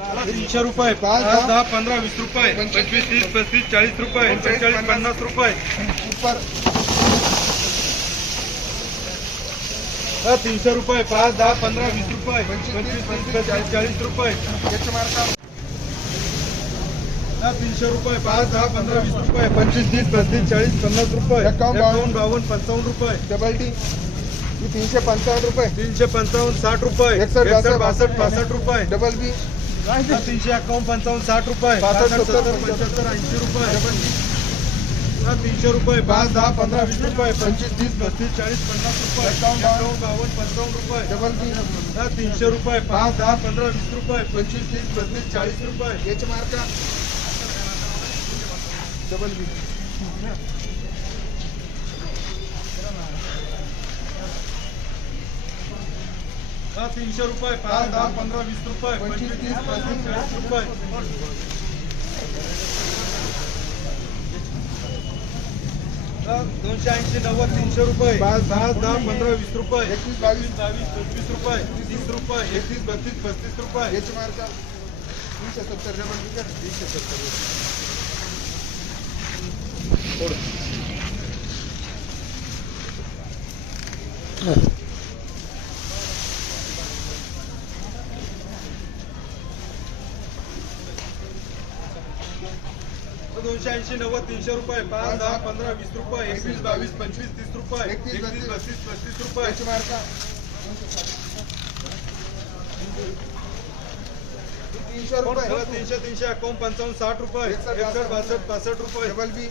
तीनशे रुपये पाच, दहा, दहा पंधरा वीस रुपये पंचवीस, तीस पस्तीस चाळीस रुपये पंचेचाळीस, पन्नास. रुपये. तीनशे रुपये पाच दहा पंधरा वीस रुपये पंचवीस, पंचवीस तीस पस्तीस, पस्तीस चाळीस रुपये. तीनशे रुपये पाच दहा पंधरा वीस रुपये पंचवीस तीस पस्तीस चाळीस पन्नास रुपये. एकावन्न, एकावन्न बावन्न पंचावन्न रुपये. डबल टी तीनशे पंचावन्न रुपये. तीनशे पंचावन्न साठ रुपये. बासष्ट, पासष्ट रुपये. डबल बी तीनशे एकावन्न पंचावन्न साठ रुपये. पंच्याहत्तर ऐंशी रुपये. तीनशे रुपये पाच दहा पंधरा वीस रुपये. पंचवीस तीस पस्तीस चाळीस पन्नास रुपये. बावन्न पंचावन्न रुपये. डबल बी हा, तीनशे रुपये पाच दहा पंधरा वीस रुपये. पंचवीस तीस पस्तीस चाळीस रुपये. एच मार्का? डबल बी हा, तीनशे रुपये पाच दहा पंधरा वीस रुपये पंचवीस तीस पस्तीस चाळीस रुपये. दोनशे ऐंशी नव्वद तीनशे रुपये. पाच, पाच दहा पंधरा वीस रुपये. एकवीस, बावीस. बावीस पंचवीस रुपये. तीस रुपये. एकतीस बत्तीस पस्तीस रुपये. एच मार्का तीनशे सत्तर डबल कर तीनशे सत्तर दोनशे ऐंशी नव्वद तीनशे रुपये पाच दहा पंधरा वीस रुपये एकवीस बावीस पंचवीस तीस रुपये एकतीस, बत्तीस. पस्तीस रुपये. तीनशे रुपये. तीनशे तीनशे अकाउंट पंचावन्न साठ रुपये. एकसष्ट, एकसष्ट बासष्ट. पासष्ट रुपये. Double B.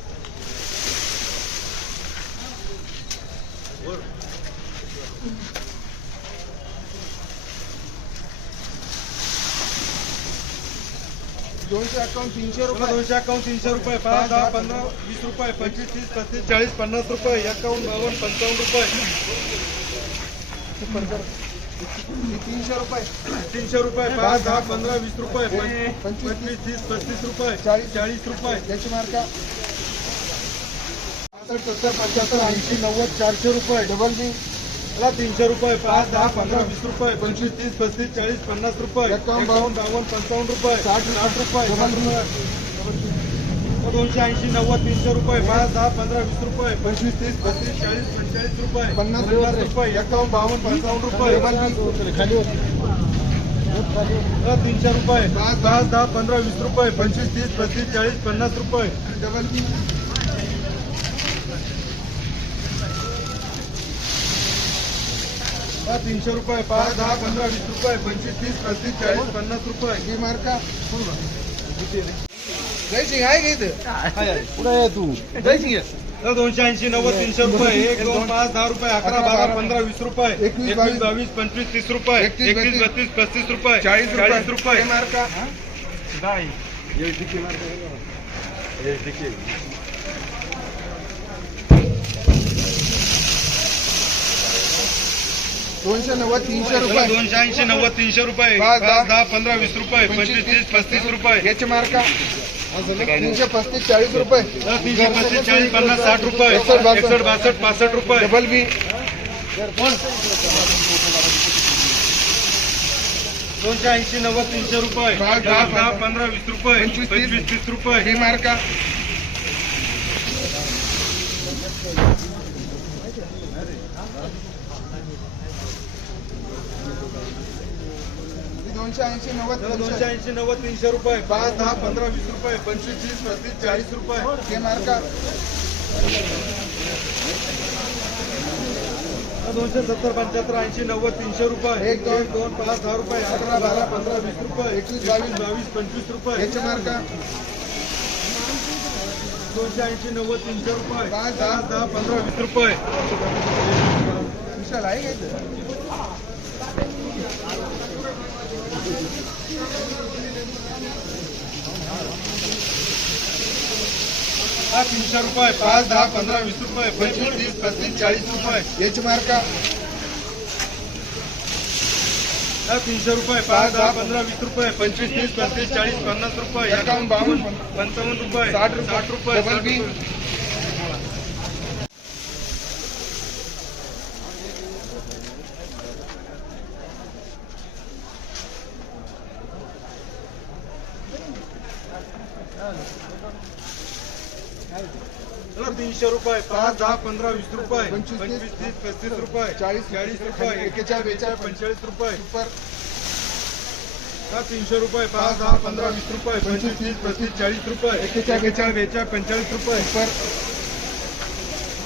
दोनशे अकाउंट तीनशे रुपये. दोनशे अकाउंट तीनशे रुपये पाच दहा पंधरा वीस रुपये पंचवीस तीस पस्तीस चाळीस पन्नास रुपये एकावन्न बावन्न पंचावन्न रुपये. तीनशे रुपये. तीनशे रुपये पाच दहा पंधरा वीस रुपये पंचवीस, तीस पस्तीस रुपये चाळीस. चाळीस रुपये. एच मार्का सत्तर पंच्याहत्तर ऐंशी नव्वद चारशे रुपये. Double B. मला तीनशे रुपये पाच दहा पंधरा वीस रुपये पंचवीस तीस पस्तीस चाळीस पन्नास रुपये एकावन्न, एकावन्न बावन्न पंचावन्न रुपये साठ, साठ रुपये दोनशे ऐंशी नव्वद तीनशे रुपये पाच दहा पंधरा वीस रुपये पंचवीस तीस पस्तीस चाळीस पंचेचाळीस रुपये पन्नास पन्नास रुपये. रुपये एकावन्न बावन्न पंचावन्न रुपये. खाली तीनशे रुपये पाच पाच दहा पंधरा वीस रुपये पंचवीस तीस पस्तीस चाळीस पन्नास रुपये. डबल तीनशे रुपये पाच दहा पंधरा वीस रुपये पंचवीस तीस पस्तीस चाळीस पन्नास रुपये. बी मार्का. जय सिंग आहे का इथं? कुठे आहे तू? जय सिंग तर दोनशे ऐंशी नव्वद तीनशे रुपये. एक दोन पाच दहा रुपये. अकरा बारा पंधरा वीस रुपये. एकवीस, एकवीस बावीस, बावीस पंचवीस तीस रुपये. एकतीस, एकवीस बत्तीस, पस्तीस रुपये. चाळीस चाळीस रुपये. मार्का. दोनशे नव्वद तीनशे रुपये. दोनशे ऐंशी नव्वद तीनशे रुपये. पाच, दहा, दहा पंधरा वीस रुपये. पंचवीस तीस पस्तीस रुपये. एच मार्का तीनशे पस्तीस चाळीस रुपये. तीनशे पस्तीस चाळीस पन्नास साठ रुपये. एकसष्ट, बासष्ट. एकसष्ट बासष्ट पासष्ट रुपये. Double B. दोनशे ऐंशी नव्वद तीनशे रुपये. पाच, दहा, दहा पंधरा. वीस रुपये. पंचवीस, तीस. पंचवीस तीस रुपये. बी मार्का दोनशे ऐंशी नव्वद दोनशे ऐंशी नव्वद तीनशे रुपये. पाच दहा पंधरा वीस रुपये. पंचवीस तीस पस्तीस चाळीस रुपये. बी मार्का दोनशे सत्तर पंच्याहत्तर ऐंशी नव्वद तीनशे रुपये. एक, दोन, दोन पाच दहा रुपये. अकरा बारा पंधरा वीस रुपये. एकवीस, बावीस, बावीस पंचवीस रुपये. एच मार्का दोनशे ऐंशी नव्वद तीनशे रुपये. पाच, दहा दहा. पंधरा वीस रुपये. विशाल आहे का इथं हा तीनशे रुपये पाच दहा पंधरा वीस रुपये पंचवीस तीस पस्तीस चाळीस रुपये. एच मार्का? हा तीनशे रुपये पाच दहा पंधरा वीस रुपये पंचवीस तीस पस्तीस चाळीस पन्नास रुपये एकावन्न, बावन्न, पंचावन्न रुपये साठ रुपये. साठ रुपये डबल साठ बी. रुपये. चला तीनशे रुपये पाच दहा पंधरा वीस रुपये पंचवीस, तीस, पस्तीस रुपये चाळीस, चाळीस रुपये एक्केचाळीस, बेचाळीस पंचेचाळीस रुपये. तीनशे रुपये पाच दहा पंधरा वीस रुपये पंचवीस तीस पस्तीस चाळीस रुपये एक्केचाळीस, बेचाळीस बेचाळीस पंचेचाळीस रुपये. सुपर.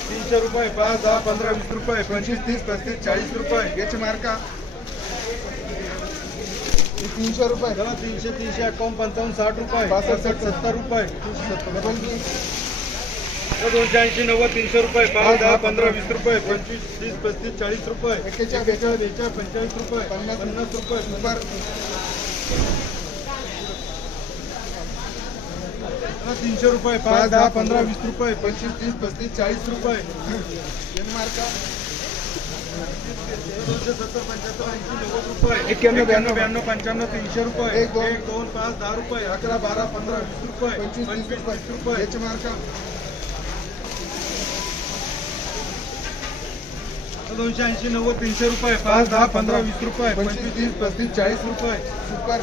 तीनशे रुपये पाच दहा पंधरा वीस रुपये पंचवीस तीस पस्तीस चाळीस रुपये. याची मार्का? तीनशे रुपये. तीनशे तीनशे अकाउंट पंचावन्न साठ रुपये. पासष्ट, पासष्ट सत्तर रुपये. दोनशे ऐंशी नव्वद तीनशे रुपये पाच दहा पंधरा वीस रुपये पंचवीस तीस पस्तीस चाळीस रुपये. एक्केचाळीस, बेचाळीस पंचेचाळीस रुपये. पन्नास, रुपये. चला तीनशे रुपये. पाच दहा पंधरा वीस रुपये. पंचवीस तीस पस्तीस चाळीस रुपये. याची मार्का दोनशे सत्तर पंच्याहत्तर ऐंशी नव्वद रुपये. एक्क्याण्णव, एक्क्याण्णव ब्याण्णव पंच्याण्णव तीनशे रुपये. एक, दोन. पाच दहा रुपये. अकरा बारा पंधरा वीस रुपये. पंचवीस पंचवीस रुपये रुपये. याची मार्का. दोनशे ऐंशी नव्वद तीनशे रुपये पाच दहा पंधरा वीस रुपये पंचवीस तीस पस्तीस चाळीस रुपये. सुपर.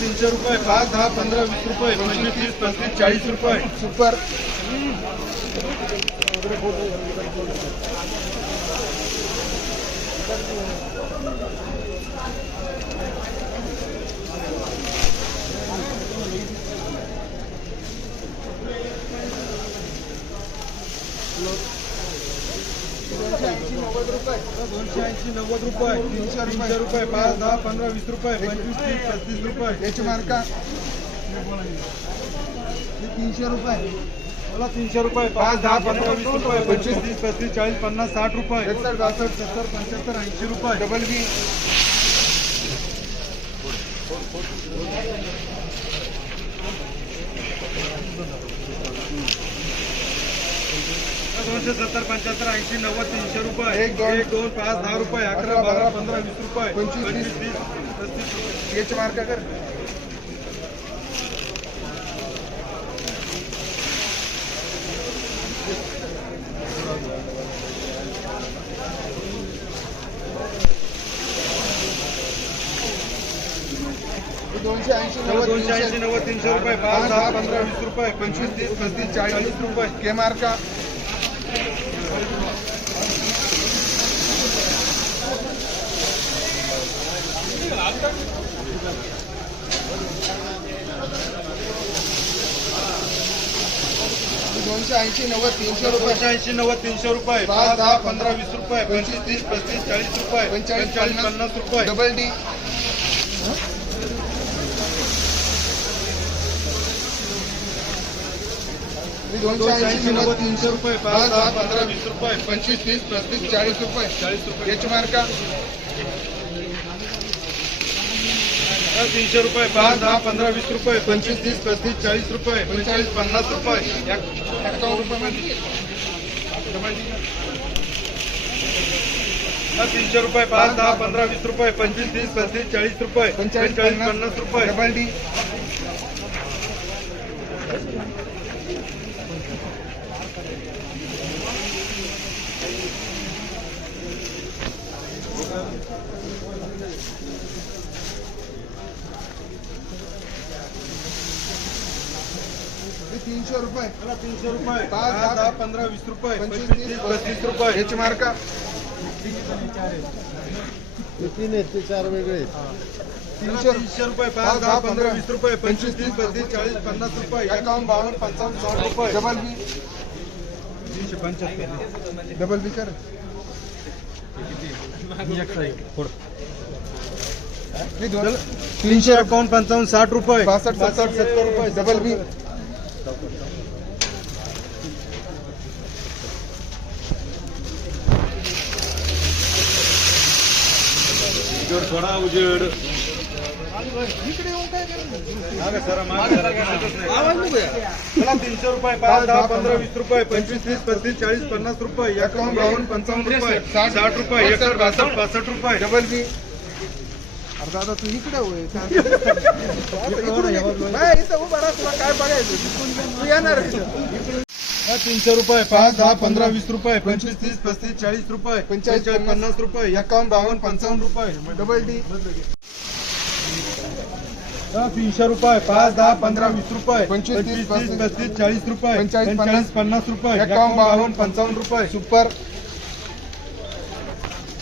तीनशे रुपये पाच दहा पंधरा वीस रुपये पंचवीस तीस पस्तीस चाळीस रुपये. सुपर. दोनशे ऐंशी नव्वद रुपये तीनशे. तीनशे रुपये पाच दहा पंधरा वीस रुपये पंचवीस तीस पस्तीस रुपये. याची मार्का तीनशे रुपये. मला तीनशे रुपये पाच दहा पंधरा वीस रुपये पंचवीस तीस पस्तीस चाळीस पन्नास साठ रुपये. एकसष्ट बासष्ट सत्तर पंच्याहत्तर ऐंशी रुपये. Double B. दोनशे सत्तर पंच्याहत्तर ऐंशी नव्वद तीनशे रुपये. एक, दोन. एक दोन पाच दहा रुपये अकरा बारा पंधरा वीस रुपये. पंचवीस, तीस पस्तीस याची मार्का कर? दोनशे ऐंशी नव्वद दोनशे ऐंशी नव्वद तीनशे रुपये पाच दहा पंधरा वीस रुपये पंचवीस तीस पस्तीस चाळीस रुपये. के मार्का हे दोनशे ऐंशी नव्वद तीनशे रुपये. दोनशे ऐंशी नव्वद तीनशे रुपये. पाच दहा पंधरा वीस रुपये. पंचवीस तीस पस्तीस चाळीस रुपये. पंचेचाळीस पंचेचाळीस पन्नास रुपये. Double D. दोनशे ऐंशी नव्वद तीनशे रुपये. पाच दहा पंधरा वीस रुपये. पंचवीस तीस पस्तीस चाळीस रुपये. चाळीस रुपये. याची मार्का तीनशे रुपये पाच दहा पंधरा वीस रुपये पंचवीस तीस पस्तीस चाळीस रुपये पंचेचाळीस पन्नास रुपये. एक्कावन्न तीनशे रुपये पाच दहा पंधरा वीस रुपये पंचवीस तीस पस्तीस चाळीस रुपये पंचेचाळीस पन्नास रुपये. तीनशे रुपये. चला, तीनशे रुपये. पाच, दहा, पंधरा वीस रुपये. पंचवीस, तीस पस्तीस रुपये. याची मार्का तीन आहेत ते चार वेगळे तीनशे तीनशे रुपये. पाच दहा पंधरा वीस रुपये. पंचवीस तीस पस्तीस चाळीस पन्नास रुपये. एकावन्न बावन्न पंचावन्न साठ रुपये. Double B. तीनशे पंच्याहत्तर. डबल बी कर. तीनशे अकाउंट पंचावन्न साठ रुपये. बासष्ट बासष्ट सत्तर रुपये डबल बी. थोडा उजेड. इकडे येऊन काय करणार? नाही. चला तीनशे रुपये पाच दहा पंधरा वीस रुपये पंचवीस तीस पस्तीस चाळीस पन्नास रुपये एकावन्न बावन्न पंचावन्न रुपये साठ, साठ रुपये एकसष्ट बासष्ट पासष्ट रुपये. Double B. अरे दादा तू इकडे होय. इथं उभा राहा, तुला काय बघायचं? तू येणार आहे. इथं. तीनशे रुपये पाच दहा पंधरा वीस रुपये पंचवीस तीस पस्तीस चाळीस रुपये पंचेचाळीस, पन्नास. रुपये एकावन्न बावन्न पंचावन्न रुपये. डबल डी तीनशे रुपये पाच दहा पंधरा वीस रुपये पंचवीस, तीस, तीस पस्तीस चाळीस रुपये पंचेचाळीस, पन्नास. रुपये एकावन्न, एकावन्न बावन्न पंचावन्न रुपये. सुपर.